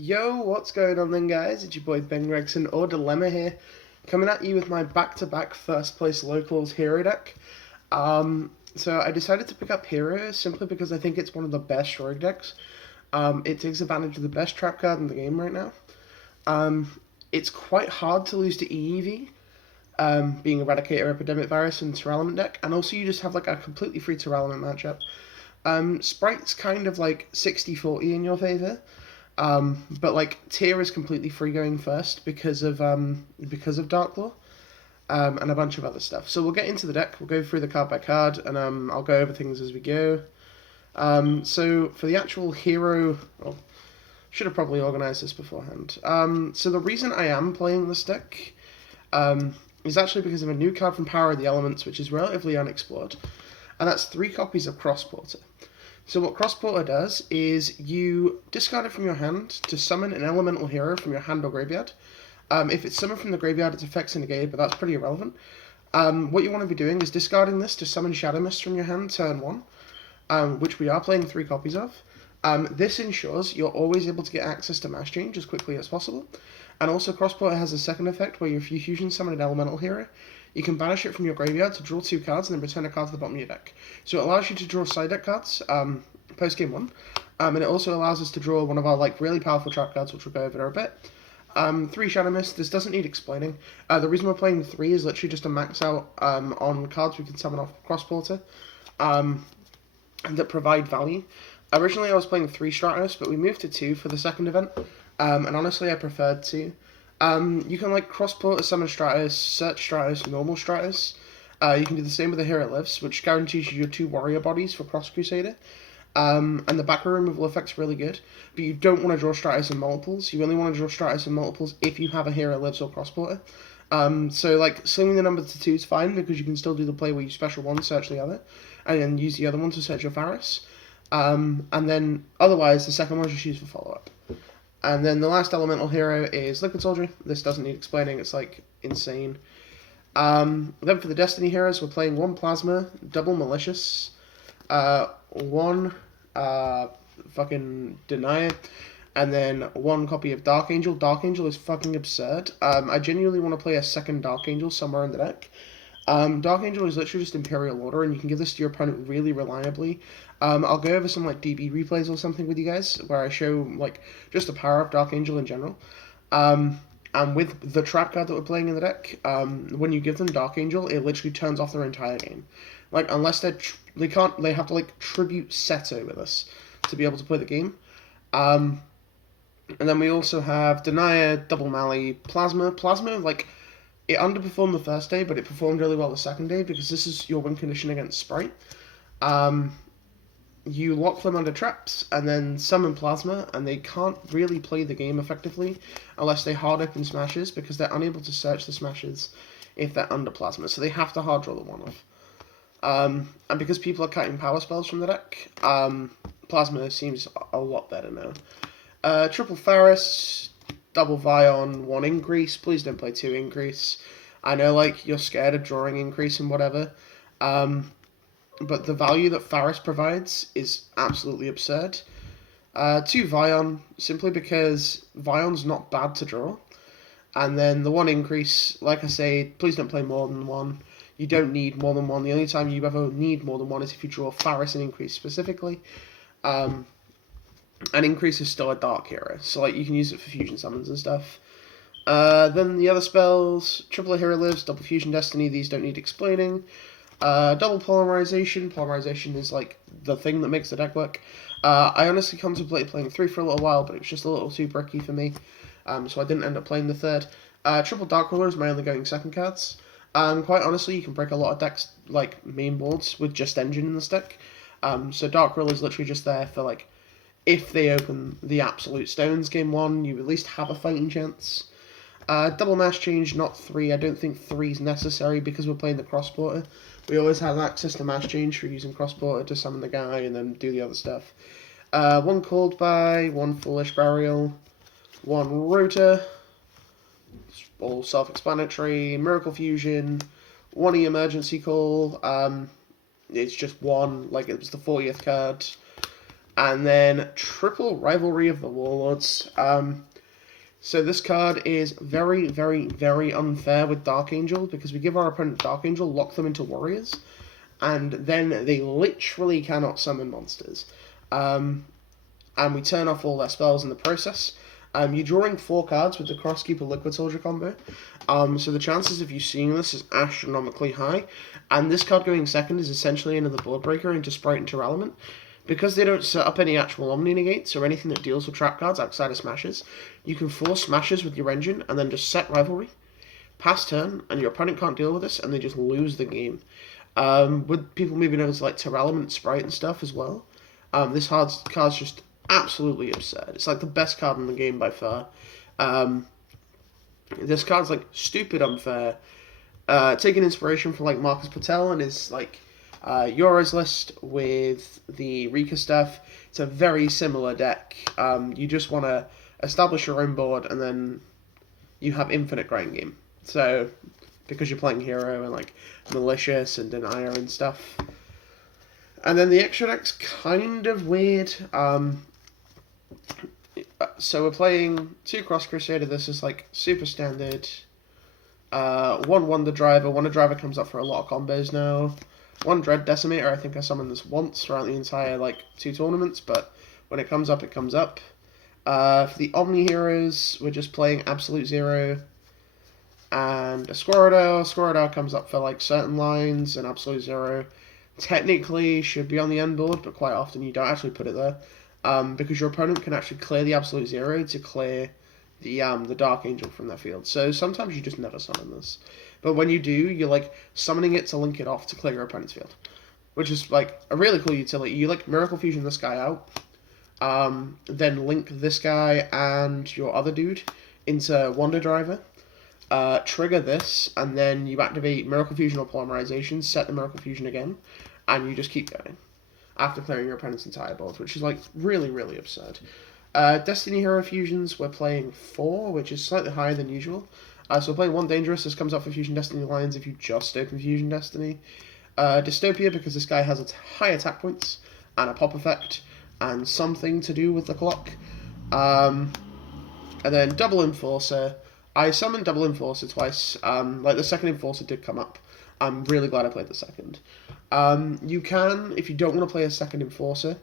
Yo, what's going on then, guys? It's your boy Ben Gregson or Dilemma here, coming at you with my back-to-back first place locals hero deck. So I decided to pick up Hero simply because I think it's one of the best rogue decks. It takes advantage of the best trap card in the game right now. It's quite hard to lose to EEV, being Eradicator, Epidemic Virus, and Tearlament deck, and also you just have like a completely free Tearlament matchup. Sprite's kind of like 60-40 in your favor. But like Tear is completely free going first because of Darklaw, and a bunch of other stuff. So we'll get into the deck. We'll go through the card by card, and I'll go over things as we go. So for the actual hero, well, should have probably organized this beforehand. So the reason I am playing this deck, is actually because of a new card from Power of the Elements, which is relatively unexplored, and that's 3 copies of Crossporter. So what Crossporter does is you discard it from your hand to summon an elemental hero from your hand or graveyard. If it's summoned from the graveyard, its effects are negated, but that's pretty irrelevant. What you want to be doing is discarding this to summon Shadow Mist from your hand turn 1, which we are playing 3 copies of. This ensures you're always able to get access to Mass Change as quickly as possible. And also Crossporter has a second effect where if you fusion summon an elemental hero, you can banish it from your graveyard to draw 2 cards and then return a card to the bottom of your deck. So it allows you to draw side deck cards post game 1, and it also allows us to draw one of our really powerful trap cards, which we'll go over in a bit. 3 Shadow Mist. This doesn't need explaining. The reason we're playing 3 is literally just to max out on cards we can summon off Crossporter that provide value. Originally I was playing 3 Stratos, but we moved to 2 for the second event, and honestly I preferred 2. You can like Crossporter, summon Stratos, search Stratos, normal Stratos. You can do the same with the Hero Lives, which guarantees you your 2 warrior bodies for Cross Crusader. And the back row removal effect's really good, but you don't want to draw Stratos in multiples. You only want to draw Stratos in multiples if you have a Hero Lives or Crossporter. So like slimming the number to 2 is fine because you can still do the play where you special one, search the other, and then use the other one to search your Faris. And then otherwise the second one is just used for follow-up. And then the last elemental hero is Liquid Soldier. This doesn't need explaining, it's like insane. Then for the Destiny heroes, we're playing 1 Plasma, double Malicious, 1 fucking Denier, and then 1 copy of Dark Angel. Dark Angel is fucking absurd. I genuinely want to play a second Dark Angel somewhere in the deck. Dark Angel is literally just Imperial Order, and you can give this to your opponent really reliably. I'll go over some like DB replays or something with you guys, where I show like just the power of Dark Angel in general. And with the trap card that we're playing in the deck, when you give them Dark Angel, it literally turns off their entire game. Like unless they have to like tribute Seto with us to be able to play the game. And then we also have Denier, Double Mally, Plasma. Plasma, like, it underperformed the first day, but it performed really well the second day because this is your win condition against Sprite. You lock them under traps and then summon Plasma, and they can't really play the game effectively unless they hard open smashes because they're unable to search the smashes if they're under Plasma, so they have to hard draw the one off. And because people are cutting power spells from the deck, Plasma seems a lot better now. Triple Faris, double Vion, 1 Increase. Please don't play 2 Increase. I know, like, you're scared of drawing Increase and whatever, but the value that Faris provides is absolutely absurd. 2 Vion, simply because Vion's not bad to draw. And then the 1 Increase, like I say, please don't play more than 1. You don't need more than 1. The only time you ever need more than 1 is if you draw Faris and Increase specifically. And Increase is still a dark hero, so like you can use it for fusion summons and stuff. Then the other spells, Triple Hero Lives, Double Fusion Destiny, these don't need explaining. Double Polymerization. Polymerization is like the thing that makes the deck work. I honestly contemplated playing 3 for a little while, but it was just a little too bricky for me, so I didn't end up playing the 3rd. Triple Dark Ruler is my only going second cards. Quite honestly, you can break a lot of decks, like main boards, with just Engine in this deck. So Dark Ruler is literally just there for like, if they open the Absolute Stones game 1, you at least have a fighting chance. Double Mass Change, not 3. I don't think 3 is necessary because we're playing the Crossporter. We always have access to Mass Change for using Crossporter to summon the guy and then do the other stuff. 1 Called By, 1 Foolish Burial, 1 Rota, all self-explanatory. Miracle Fusion, 1 Emergency Call. It's just 1, like it was the 40th card. And then triple Rivalry of the Warlords. So this card is very, very, very unfair with Dark Angel because we give our opponent Dark Angel, lock them into warriors, and then they literally cannot summon monsters. And we turn off all their spells in the process. You're drawing 4 cards with the Crosskeeper Liquid Soldier combo. So the chances of you seeing this is astronomically high. And this card going second is essentially another board breaker into Sprite and Tearlament. Because they don't set up any actual Omni Negates or anything that deals with trap cards outside of Smashes, you can force Smashes with your engine and then just set Rivalry, pass turn, and your opponent can't deal with this, and they just lose the game. With people moving over to like Tearlament, Sprite, and stuff as well, this card's just absolutely absurd. It's like the best card in the game by far. This card's like stupid unfair. Taking inspiration from like Marcus Patel and his like Euros list with the Rika stuff. It's a very similar deck. You just want to establish your own board and then you have infinite grind game. So, because you're playing Hero and like Malicious and Denier and stuff. And then the extra deck's kind of weird. So we're playing 2 Cross Crusader. This is like super standard. 1 Wonder Driver. Wonder Driver comes up for a lot of combos now. 1 Dread Decimator. I think I summoned this once throughout the entire like 2 tournaments, but when it comes up, it comes up. For the Omni Heroes, we're just playing Absolute Zero and a Squirtle. Squirtle comes up for like certain lines, and Absolute Zero technically should be on the end board, but quite often you don't actually put it there. Because your opponent can actually clear the Absolute Zero to clear the Dark Angel from their field. So sometimes you just never summon this. But when you do, you're like summoning it to link it off to clear your opponent's field. Which is like a really cool utility. You like Miracle Fusion this guy out, then link this guy and your other dude into Wonder Driver, trigger this, and then you activate Miracle Fusion or Polymerization, set the Miracle Fusion again, and you just keep going after clearing your opponent's entire board, which is like really, really absurd. Destiny Hero Fusions, we're playing 4, which is slightly higher than usual. So we're playing 1 Dangerous. This comes up for Fusion Destiny lines if you just open Fusion Destiny. Dystopia, because this guy has high attack points and a pop effect and something to do with the clock. And then Double Enforcer. I summoned Double Enforcer twice. Like the second Enforcer did come up. I'm really glad I played the second. You can, if you don't want to play a second Enforcer,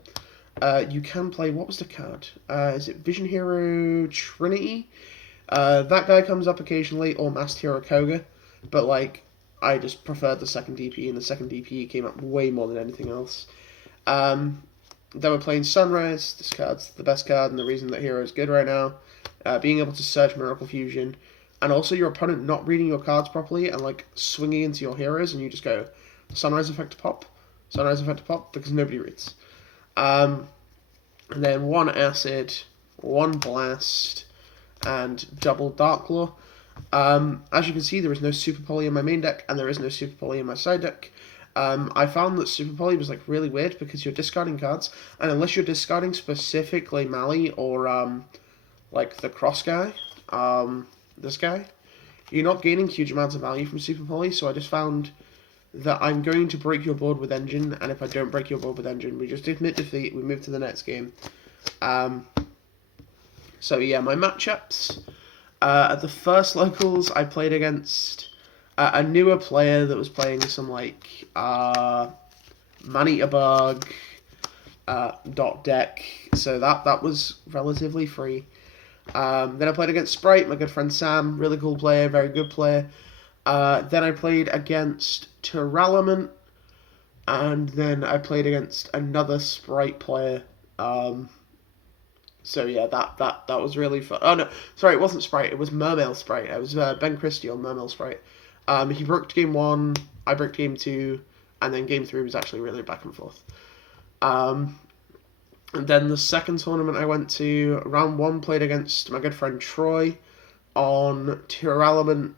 you can play, what was the card? Is it Vision Hero Trinity? That guy comes up occasionally, or Master Hero Koga, but like, I just preferred the second DP, and the second DP came up way more than anything else. Then we're playing Sunrise. This card's the best card, and the reason that Hero is good right now. Being able to search Miracle Fusion, and also your opponent not reading your cards properly, and like swinging into your heroes, and you just go, Sunrise Effect to pop, Sunrise Effect to pop, because nobody reads. And then 1 Acid, 1 Blast, and double Darklaw. As you can see, there is no Super Poly in my main deck, and there is no Super Poly in my side deck. I found that Super Poly was like really weird because you're discarding cards, and unless you're discarding specifically Mali or like the Cross guy, this guy, you're not gaining huge amounts of value from Super Poly. So I just found that I'm going to break your board with Engine, and if I don't break your board with Engine, we just admit defeat, we move to the next game. So yeah, my matchups. At the first locals, I played against a newer player that was playing some like Manita Bug dot deck, so that was relatively free. Then I played against Sprite, my good friend Sam, really cool player, very good player. Then I played against Tearlament, and then I played against another Sprite player. So yeah, that was really fun. Oh no, sorry, it wasn't Sprite, it was Mermail Sprite. It was Ben Christie on Mermail Sprite. He broke game 1, I broke game 2, and then game 3 was actually really back and forth. And then the second tournament I went to, round 1, played against my good friend Troy on Tearlament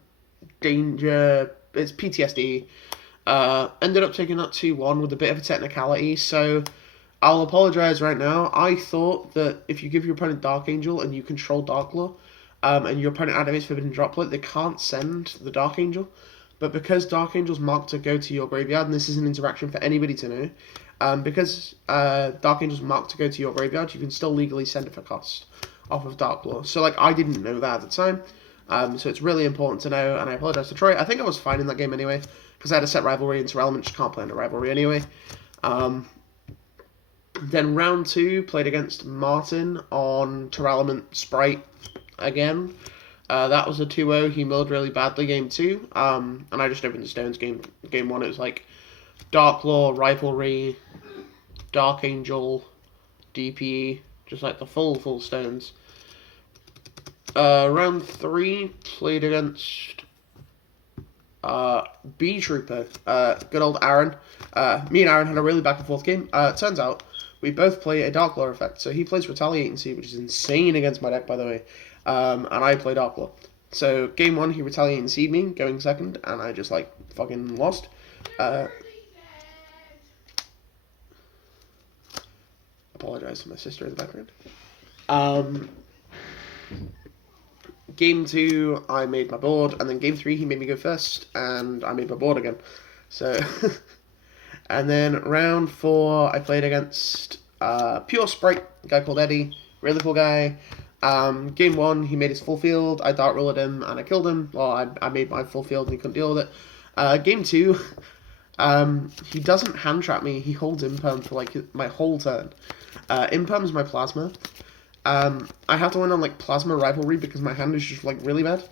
Danger. It's PTSD. Ended up taking that 2-1 with a bit of a technicality, so I'll apologize right now. I thought that if you give your opponent Dark Angel and you control Darklaw, and your opponent activates Forbidden Droplet, they can't send the Dark Angel. but because Dark Angel's marked to go to your graveyard, and this is an interaction for anybody to know, because Dark Angel's marked to go to your graveyard, you can still legally send it for cost off of Dark Law. So, like, I didn't know that at the time, so it's really important to know, and I apologize to Troy. I think I was fine in that game anyway, because I had a set rivalry into Element, just can't play under rivalry anyway. Then round 2, played against Martin on Tearlament Sprite again. That was a 2-0. He milled really badly game 2. And I just opened the stones game 1. It was like Dark Law, Rivalry, Dark Angel, DPE, just like the full stones. Round 3, played against B Trooper, good old Aaron. Me and Aaron had a really back and forth game. Turns out we both play a Dark Law effect. So he plays Retaliating Seed, which is insane against my deck, by the way. And I play Dark Law. So game 1, he Retaliating Seed me, going second, and I just like fucking lost. Apologize to my sister in the background. Game 2, I made my board, and then game 3, he made me go first, and I made my board again. So, and then round 4, I played against Pure Sprite, a guy called Eddie, really cool guy. Game 1, he made his full field, I Dark Rolled him, and I killed him. Well, I made my full field, and he couldn't deal with it. Game 2, he doesn't hand trap me, he holds Imperm for like my whole turn. Imperm's my Plasma. I have to win on like Plasma Rivalry because my hand is just like really bad.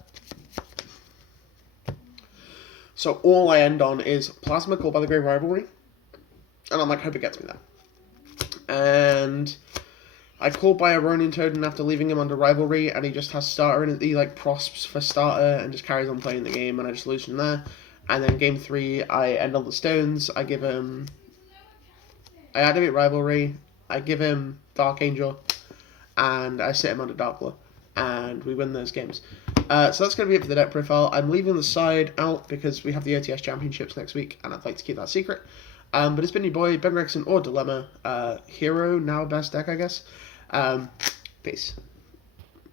So all I end on is Plasma Called by the Grave Rivalry, and I'm like, hope it gets me there. And I called by a Ronin Toad, after leaving him under Rivalry, and he just has Starter, and he like prosps for Starter and just carries on playing the game, and I just lose from there. And then game 3, I end on the stones. I give him, I activate Rivalry. I give him Dark Angel, and I sit him under Dark Law, and we win those games. So that's going to be it for the deck profile. I'm leaving the side out because we have the OTS Championships next week, and I'd like to keep that secret. But it's been your boy, Ben Gregson, or Dilemma. Hero, now best deck, I guess. Peace.